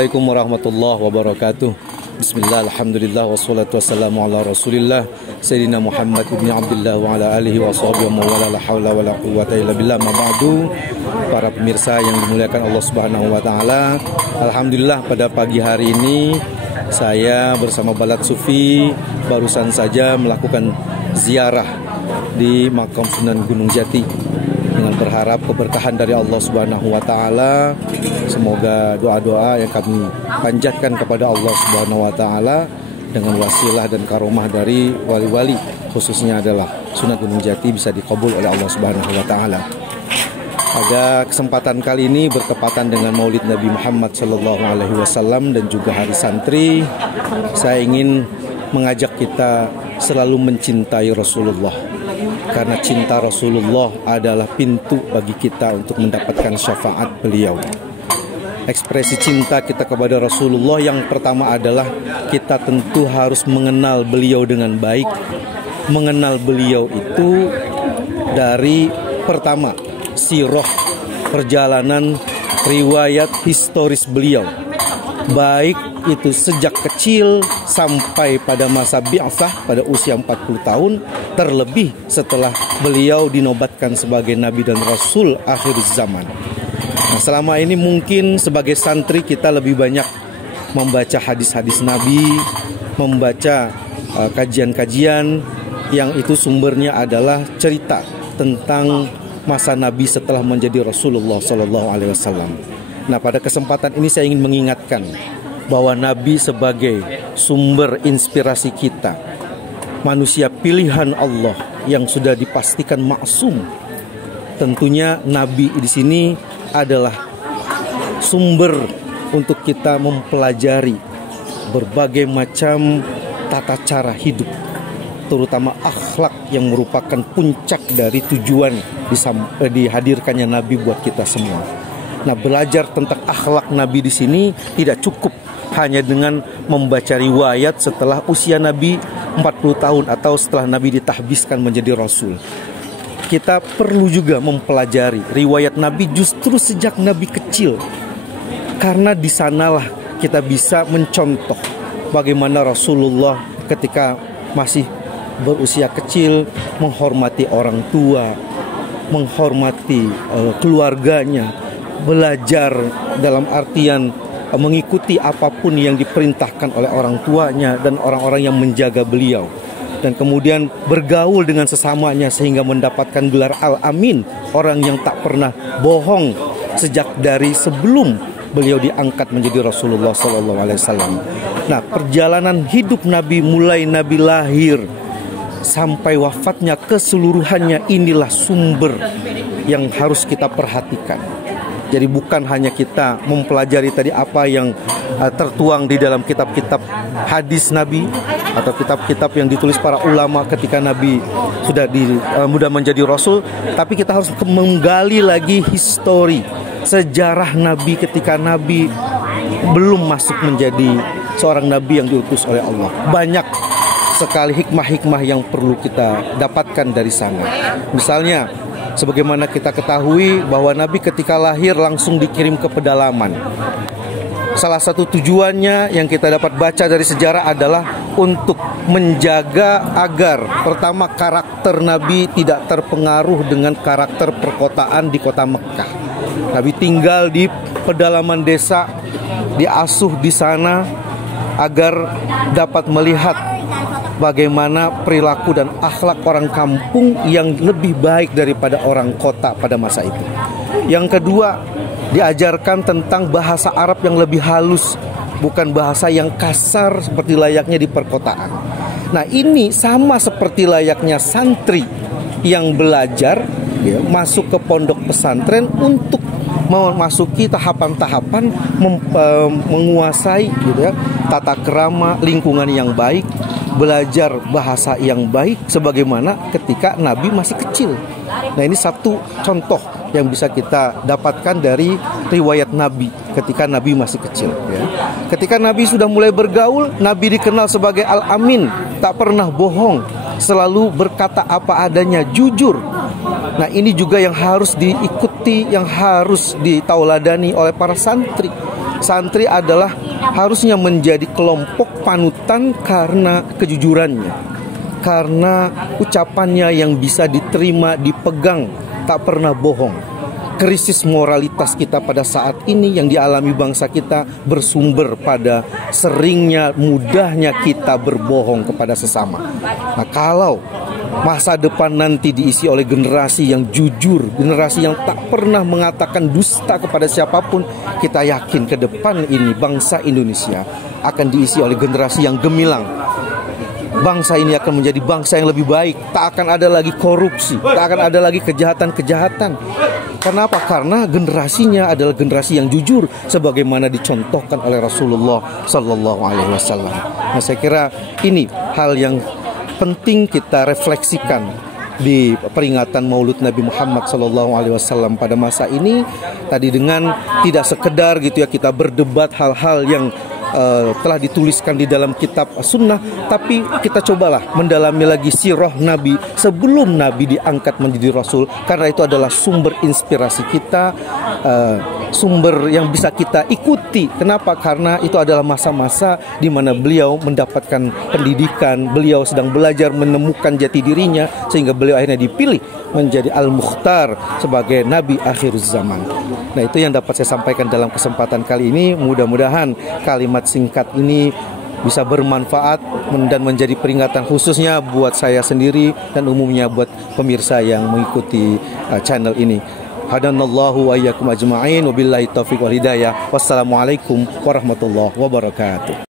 Assalamualaikum warahmatullahi wabarakatuh. Bismillah, alhamdulillah, wassalatu wassalamu ala rasulillah Sayyidina Muhammad ibn Abdullah wa ala alihi wa sahbihi wa wala la hawla wa la quwwata illa billah. Ma ba'du. Para pemirsa yang dimuliakan Allah Subhanahu wa taala, alhamdulillah pada pagi hari ini saya bersama Balad Sufi barusan saja melakukan ziarah di makam Sunan Gunung Jati dengan berharap keberkahan dari Allah Subhanahu wa taala. Semoga doa-doa yang kami panjatkan kepada Allah Subhanahu wa taala dengan wasilah dan karomah dari wali-wali, khususnya adalah Sunan Gunung Jati, bisa dikabul oleh Allah Subhanahu wa taala. Pada kesempatan kali ini bertepatan dengan Maulid Nabi Muhammad sallallahu alaihi wasallam dan juga Hari Santri, saya ingin mengajak kita selalu mencintai Rasulullah. Karena cinta Rasulullah adalah pintu bagi kita untuk mendapatkan syafaat beliau. Ekspresi cinta kita kepada Rasulullah yang pertama adalah kita tentu harus mengenal beliau dengan baik. Mengenal beliau itu dari pertama sirah, perjalanan riwayat historis beliau, baik itu sejak kecil sampai pada masa bi'tsah pada usia 40 tahun, terlebih setelah beliau dinobatkan sebagai Nabi dan Rasul akhir zaman. Nah, selama ini mungkin sebagai santri kita lebih banyak membaca hadis-hadis Nabi, membaca kajian-kajian yang itu sumbernya adalah cerita tentang masa Nabi setelah menjadi Rasulullah Sallallahu Alaihi Wasallam. Nah, pada kesempatan ini saya ingin mengingatkan bahwa Nabi sebagai sumber inspirasi kita, manusia pilihan Allah yang sudah dipastikan maksum. Tentunya Nabi di sini adalah sumber untuk kita mempelajari berbagai macam tata cara hidup, terutama akhlak yang merupakan puncak dari tujuan dihadirkannya Nabi buat kita semua. Nah, belajar tentang akhlak Nabi di sini tidak cukup hanya dengan membaca riwayat setelah usia Nabi 40 tahun atau setelah Nabi ditahbiskan menjadi Rasul. Kita perlu juga mempelajari riwayat Nabi justru sejak Nabi kecil. Karena di sanalah kita bisa mencontoh bagaimana Rasulullah ketika masih berusia kecil menghormati orang tua, menghormati keluarganya, belajar dalam artian mengikuti apapun yang diperintahkan oleh orang tuanya dan orang-orang yang menjaga beliau, dan kemudian bergaul dengan sesamanya sehingga mendapatkan gelar Al-Amin, orang yang tak pernah bohong sejak dari sebelum beliau diangkat menjadi Rasulullah SAW. Nah, perjalanan hidup Nabi mulai Nabi lahir sampai wafatnya keseluruhannya inilah sumber yang harus kita perhatikan. Jadi bukan hanya kita mempelajari tadi apa yang tertuang di dalam kitab-kitab hadis Nabi atau kitab-kitab yang ditulis para ulama ketika Nabi sudah menjadi Rasul, tapi kita harus menggali lagi histori, sejarah Nabi ketika Nabi belum masuk menjadi seorang Nabi yang diutus oleh Allah. Banyak sekali hikmah-hikmah yang perlu kita dapatkan dari sana. Misalnya, sebagaimana kita ketahui bahwa Nabi ketika lahir langsung dikirim ke pedalaman. Salah satu tujuannya yang kita dapat baca dari sejarah adalah untuk menjaga agar pertama karakter Nabi tidak terpengaruh dengan karakter perkotaan di kota Mekah. Nabi tinggal di pedalaman desa, diasuh di sana agar dapat melihat bagaimana perilaku dan akhlak orang kampung yang lebih baik daripada orang kota pada masa itu. Yang kedua, diajarkan tentang bahasa Arab yang lebih halus, bukan bahasa yang kasar seperti layaknya di perkotaan. Nah, ini sama seperti layaknya santri yang belajar masuk ke pondok pesantren untuk memasuki tahapan-tahapan menguasai tata kerama lingkungan yang baik, belajar bahasa yang baik sebagaimana ketika Nabi masih kecil. Nah, ini satu contoh yang bisa kita dapatkan dari riwayat Nabi ketika Nabi masih kecil. Ketika Nabi sudah mulai bergaul, Nabi dikenal sebagai Al-Amin, tak pernah bohong, selalu berkata apa adanya, jujur. Nah, ini juga yang harus diikuti, yang harus ditauladani oleh para santri. Santri adalah harusnya menjadi kelompok panutan karena kejujurannya, karena ucapannya yang bisa diterima, dipegang, tak pernah bohong. Krisis moralitas kita pada saat ini yang dialami bangsa kita bersumber pada seringnya, mudahnya kita berbohong kepada sesama. Nah, kalau masa depan nanti diisi oleh generasi yang jujur, generasi yang tak pernah mengatakan dusta kepada siapapun, kita yakin ke depan ini bangsa Indonesia akan diisi oleh generasi yang gemilang. Bangsa ini akan menjadi bangsa yang lebih baik. Tak akan ada lagi korupsi, tak akan ada lagi kejahatan-kejahatan. Kenapa? Karena generasinya adalah generasi yang jujur, sebagaimana dicontohkan oleh Rasulullah Sallallahu Alaihi Wasallam. Nah, saya kira ini hal yang penting kita refleksikan di peringatan Maulud Nabi Muhammad Sallallahu Alaihi Wasallam pada masa ini. Tadi dengan tidak sekedar gitu ya kita berdebat hal-hal yang telah dituliskan di dalam kitab sunnah, tapi kita cobalah mendalami lagi sirah Nabi sebelum Nabi diangkat menjadi Rasul, karena itu adalah sumber inspirasi kita, sumber yang bisa kita ikuti. Kenapa? Karena itu adalah masa-masa di mana beliau mendapatkan pendidikan, beliau sedang belajar menemukan jati dirinya, sehingga beliau akhirnya dipilih menjadi Al-Mukhtar sebagai Nabi akhir zaman. Nah, itu yang dapat saya sampaikan dalam kesempatan kali ini. Mudah-mudahan kalimat singkat ini bisa bermanfaat dan menjadi peringatan khususnya buat saya sendiri dan umumnya buat pemirsa yang mengikuti channel ini. Hadanallahu wa iyyakum ajma'in, wabillahi taufiq wal hidayah. Wassalamualaikum warahmatullahi wabarakatuh.